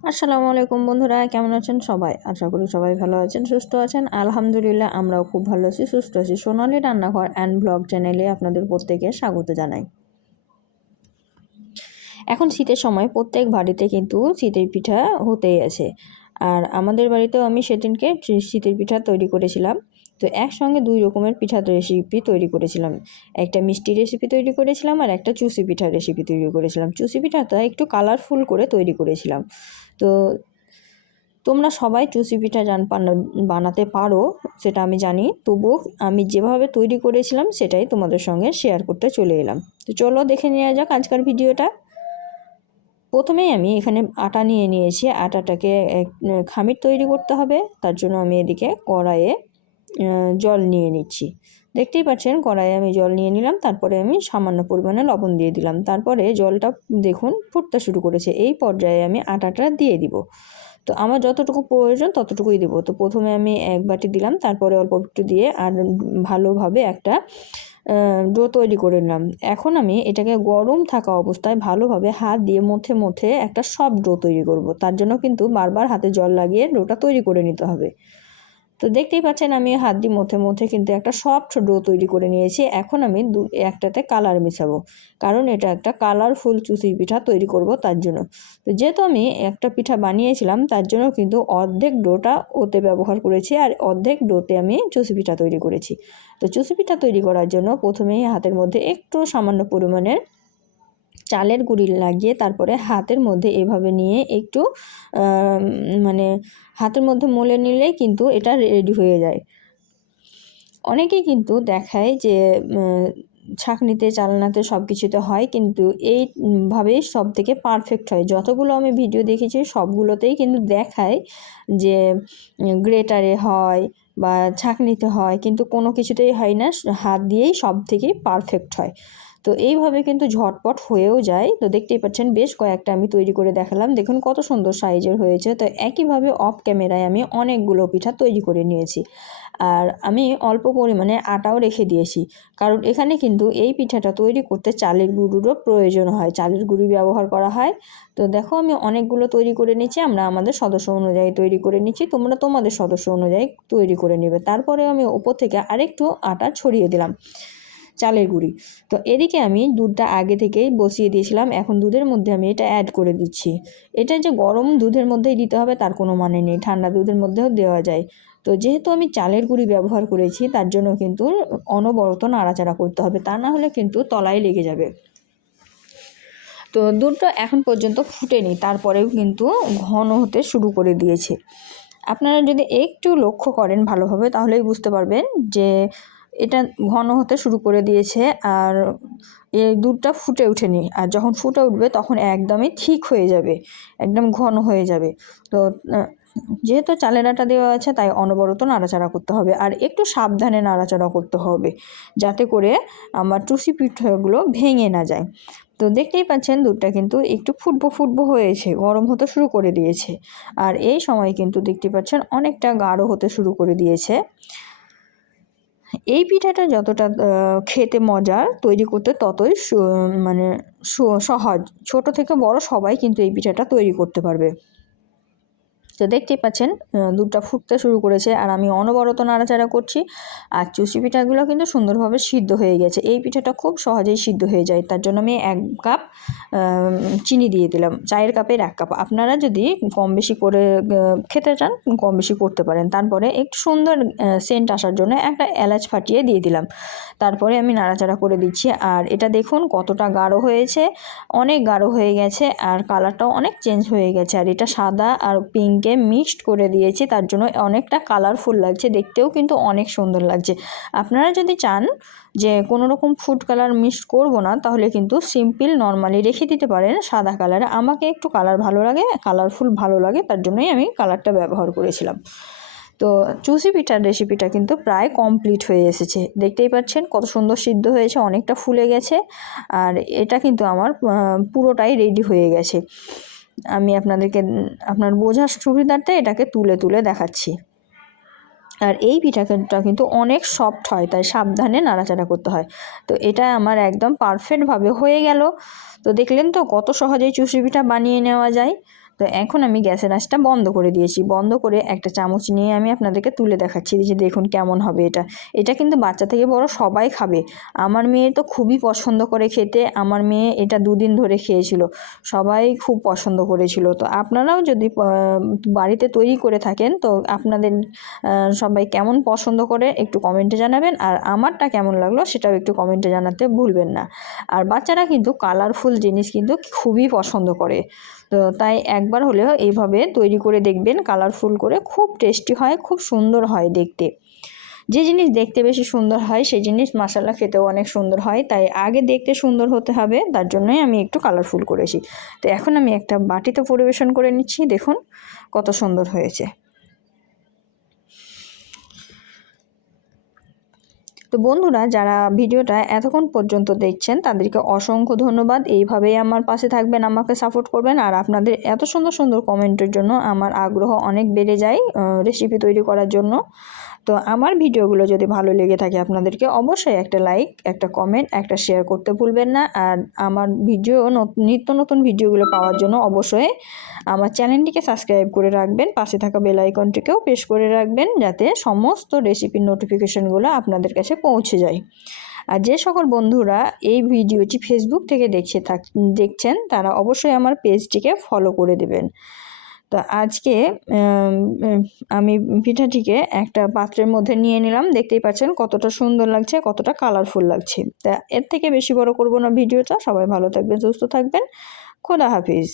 আসসালামু আলাইকুম বন্ধুরা, কেমন আছেন সবাই? আশা করি সবাই ভালো আছেন, সুস্থ আছেন। আলহামদুলিল্লাহ আমরাও খুব ভালো আছি, সুস্থ আছি। সোনালী রান্নাঘর অ্যান্ড ব্লগ চ্যানেলে আপনাদের প্রত্যেকে স্বাগত জানাই। এখন শীতের সময় প্রত্যেক বাড়িতে কিন্তু শীতের পিঠা হতেই আছে। আর আমাদের বাড়িতেও আমি সেদিনকে শীতের পিঠা তৈরি করেছিলাম। তো একসঙ্গে 2 রকমের পিঠার রেসিপি তৈরি করেছিলাম। একটা মিষ্টি রেসিপি তৈরি করেছিলাম আর একটা চুষি পিঠার রেসিপি তৈরি করেছিলাম। চুষি পিঠাটা একটু কালারফুল করে তৈরি করেছিলাম। তো তোমরা সবাই চুষি পিঠা বানাতে পারো, সেটা আমি জানি। তবুও আমি যেভাবে তৈরি করেছিলাম সেটাই তোমাদের সঙ্গে শেয়ার করতে চলে এলাম। তো চলো দেখে নেওয়া যাক আজকের ভিডিওটা। প্রথমেই আমি এখানে আটা নিয়ে নিয়েছি। আটাটাকে খামির তৈরি করতে হবে, তার জন্য আমি এদিকে কড়াইয়ে জল নিয়ে নিচ্ছি। দেখতেই পাচ্ছেন কড়াইয়ে আমি জল নিয়ে নিলাম, তারপরে আমি সামান্য পরিমাণে লবণ দিয়ে দিলাম। তারপরে জলটা দেখুন ফুটতে শুরু করেছে। এই পর্যায়ে আমি আটাটা দিয়ে দিব। তো আমার যতটুকু প্রয়োজন ততটুকুই দেবো। তো প্রথমে আমি 1 বাটি দিলাম, তারপরে অল্প একটু দিয়ে আর ভালোভাবে একটা ডো তৈরি করে নিলাম। এখন আমি এটাকে গরম থাকা অবস্থায় ভালোভাবে হাত দিয়ে মথে একটা সফট ডো তৈরি করব। তার জন্য কিন্তু বারবার হাতে জল লাগিয়ে ডোটা তৈরি করে নিতে হবে। তো দেখতেই পাচ্ছেন আমি হাত দিয়ে মথে কিন্তু একটা সফট ডো তৈরি করে নিয়েছি। এখন আমি একটাতে কালার মেশাবো, কারণ এটা একটা কালারফুল চুষি পিঠা তৈরি করব তার জন্য। তো যেহেতু আমি একটা পিঠা বানিয়েছিলাম তার জন্য কিন্তু অর্ধেক ডোটা ওতে ব্যবহার করেছি আর অর্ধেক ডোতে আমি চুষি পিঠা তৈরি করেছি। তো চুষি পিঠা তৈরি করার জন্য প্রথমেই হাতের মধ্যে একটু সামান্য পরিমাণের চালের গুঁড়ি লাগিয়ে তারপরে হাতের মধ্যে এভাবে নিয়ে একটু মানে হাতের মধ্যে মলে নিলেই কিন্তু এটা রেডি হয়ে যায়। অনেকেই কিন্তু দেখায় যে ছাঁকনিতে চালনাতে সব কিছুতে হয়, কিন্তু এইভাবেই সব থেকে পারফেক্ট হয়। যতগুলো আমি ভিডিও দেখেছি সবগুলোতেই কিন্তু দেখায় যে গ্রেটারে হয় বা ছাঁকনিতে হয়, কিন্তু কোনো কিছুতেই হয় না, হাত দিয়েই সব থেকে পারফেক্ট হয়। তো এইভাবে কিন্তু ঝটপট হয়েও যায়। তো দেখতেই পাচ্ছেন বেশ কয়েকটা আমি তৈরি করে দেখালাম, দেখুন কত সুন্দর সাইজের হয়েছে। তো একইভাবে অফ ক্যামেরায় আমি অনেকগুলো পিঠা তৈরি করে নিয়েছি। আর আমি অল্প পরিমাণে আটাও রেখে দিয়েছি, কারণ এখানে কিন্তু এই পিঠাটা তৈরি করতে চালের গুঁড়োরও প্রয়োজন হয়, চালের গুঁড়ি ব্যবহার করা হয়। তো দেখো আমি অনেকগুলো তৈরি করে নিচ্ছি। আমরা আমাদের সদস্য অনুযায়ী তৈরি করে নিচ্ছি, তোমরা তোমাদের সদস্য অনুযায়ী তৈরি করে নেবে। তারপরে আমি ওপর থেকে আরেকটু আটা ছড়িয়ে দিলাম, চালের গুঁড়ি। তো এদিকে আমি দুধটা আগে থেকেই বসিয়ে দিয়েছিলাম, এখন দুধের মধ্যে আমি এটা অ্যাড করে দিচ্ছি। এটা যে গরম দুধের মধ্যেই দিতে হবে তার কোনো মানে নেই, ঠান্ডা দুধের মধ্যেও দেওয়া যায়। তো যেহেতু আমি চালের গুঁড়ি ব্যবহার করেছি তার জন্য কিন্তু অনবরত নাড়াচাড়া করতে হবে, তা না হলে কিন্তু তলায় লেগে যাবে। তো দুধটা এখন পর্যন্ত ফুটেনি, তারপরেও কিন্তু ঘন হতে শুরু করে দিয়েছে। আপনারা যদি একটু লক্ষ্য করেন ভালোভাবে তাহলেই বুঝতে পারবেন যে এটা ঘন হতে শুরু করে দিয়েছে আর এই দুধটা ফুটে ওঠেনি। আর যখন ফুটে উঠবে তখন একদমই ঠিক হয়ে যাবে, একদম ঘন হয়ে যাবে। তো যেহেতু চালের আটা দেওয়া আছে তাই অনবরত নাড়াচাড়া করতে হবে আর একটু সাবধানে নাড়াচাড়া করতে হবে, যাতে করে আমার টুসি পিঠাগুলো ভেঙে না যায়। তো দেখতেই পাচ্ছেন দুধটা কিন্তু একটু ফুটবো হয়েছে, গরম হতে শুরু করে দিয়েছে। আর এই সময় কিন্তু দেখতে পাচ্ছেন অনেকটা গাঢ় হতে শুরু করে দিয়েছে। এই পিঠাটা যতটা খেতে মজার, তৈরি করতে ততই সহজ। ছোট থেকে বড় সবাই কিন্তু এই পিঠাটা তৈরি করতে পারবে। তো দেখতেই পাচ্ছেন দুধটা ফুটতে শুরু করেছে আর আমি অনবরত নাড়াচাড়া করছি। আর চুষি পিঠাগুলো কিন্তু সুন্দরভাবে সিদ্ধ হয়ে গেছে। এই পিঠাটা খুব সহজেই সিদ্ধ হয়ে যায়, তার জন্য আমি 1 কাপ চিনি দিয়ে দিলাম, চায়ের কাপের 1 কাপ। আপনারা যদি কম বেশি করে খেতে চান কম বেশি করতে পারেন। তারপরে একটু সুন্দর সেন্ট আসার জন্য একটা এলাচ ফাটিয়ে দিয়ে দিলাম। তারপরে আমি নাড়াচাড়া করে দিচ্ছি। আর এটা দেখুন কতটা গাঢ় হয়েছে, অনেক গাঢ় হয়ে গেছে আর কালারটাও অনেক চেঞ্জ হয়ে গেছে। আর এটা সাদা আর পিঙ্কে মিক্সড করে দিয়েছি, তার জন্য অনেকটা কালারফুল লাগছে, দেখতেও কিন্তু অনেক সুন্দর লাগছে। আপনারা যদি চান যে কোনো রকম ফুড কালার মিক্সড করব না, তাহলে কিন্তু সিম্পল নর্মালি রেখে দিতে পারেন সাদা কালারে। আমাকে একটু কালার ভালো লাগে, কালারফুল ভালো লাগে, তার জন্যই আমি কালারটা ব্যবহার করেছিলাম। তো চুষি পিঠার রেসিপিটা কিন্তু প্রায় কমপ্লিট হয়ে এসেছে। দেখতেই পাচ্ছেন কত সুন্দর সিদ্ধ হয়েছে, অনেকটা ফুলে গেছে। আর এটা কিন্তু আমার পুরোটাই রেডি হয়ে গেছে। আমি আপনার বোঝার সুবিধার্থে এটাকে তুলে দেখাচ্ছি। আর এই পিঠাটা কিন্তু অনেক সফট হয়, তাই সাবধানে নাড়াচাড়া করতে হয়। তো এটা আমার একদম পারফেক্টভাবে হয়ে গেল। তো দেখলেন তো কত সহজেই চুষি পিঠা বানিয়ে নেওয়া যায়। তো এখন আমি গ্যাসের আঁচটা বন্ধ করে দিয়েছি। বন্ধ করে একটা চামচ নিয়ে আমি আপনাদেরকে তুলে দেখাচ্ছি যে দেখুন কেমন হবে এটা। এটা কিন্তু বাচ্চা থেকে বড় সবাই খাবে। আমার মেয়ে তো খুবই পছন্দ করে খেতে। আমার মেয়ে এটা 2 দিন ধরে খেয়েছিল, সবাই খুব পছন্দ করেছিল। তো আপনারাও যদি বাড়িতে তৈরি করে থাকেন তো আপনাদের সবাই কেমন পছন্দ করে একটু কমেন্টে জানাবেন, আর আমারটা কেমন লাগলো সেটাও একটু কমেন্টে জানাতে ভুলবেন না। আর বাচ্চারা কিন্তু কালারফুল জিনিস কিন্তু খুবই পছন্দ করে, তো তাই একবার হলেও এইভাবে তৈরি করে দেখবেন, কালারফুল করে। খুব টেস্টি হয়, খুব সুন্দর হয় দেখতে। যে জিনিস দেখতে বেশি সুন্দর হয় সেই জিনিস মাশাআল্লাহ খেতেও অনেক সুন্দর হয়। তাই আগে দেখতে সুন্দর হতে হবে, তার জন্যই আমি একটু কালারফুল করেছি। তো এখন আমি একটা বাটিতে পরিবেশন করে নিচ্ছি, দেখুন কত সুন্দর হয়েছে। তো বন্ধুরা, যারা ভিডিওটা এতক্ষণ পর্যন্ত দেখছেন তাদেরকে অসংখ্য ধন্যবাদ। এইভাবেই আমার পাশে থাকবেন, আমাকে সাপোর্ট করবেন। আর আপনাদের এত সুন্দর সুন্দর কমেন্টের জন্য আমার আগ্রহ অনেক বেড়ে যায় রেসিপি তৈরি করার জন্য। তো আমার ভিডিওগুলো যদি ভালো লেগে থাকে আপনাদেরকে অবশ্যই একটা লাইক, একটা কমেন্ট, একটা শেয়ার করতে ভুলবেন না। আর আমার ভিডিও নিত্য নতুন ভিডিওগুলো পাওয়ার জন্য অবশ্যই আমার চ্যানেলটিকে সাবস্ক্রাইব করে রাখবেন, পাশে থাকা বেল আইকনটিকেও প্রেস করে রাখবেন যাতে সমস্ত রেসিপির নোটিফিকেশনগুলো আপনাদের কাছে পৌঁছে যায়। আর যে সকল বন্ধুরা এই ভিডিওটি ফেসবুক থেকে দেখছেন তারা অবশ্যই আমার পেজটিকে ফলো করে দেবেন। তো আজকে আমি পিঠাটিকে একটা পাত্রের মধ্যে নিয়ে নিলাম, দেখতেই পাচ্ছেন কতটা সুন্দর লাগছে, কতটা কালারফুল লাগছে। তা এর থেকে বেশি বড় করব না ভিডিওটা। সবাই ভালো থাকবেন, সুস্থ থাকবেন। খোদা হাফিজ।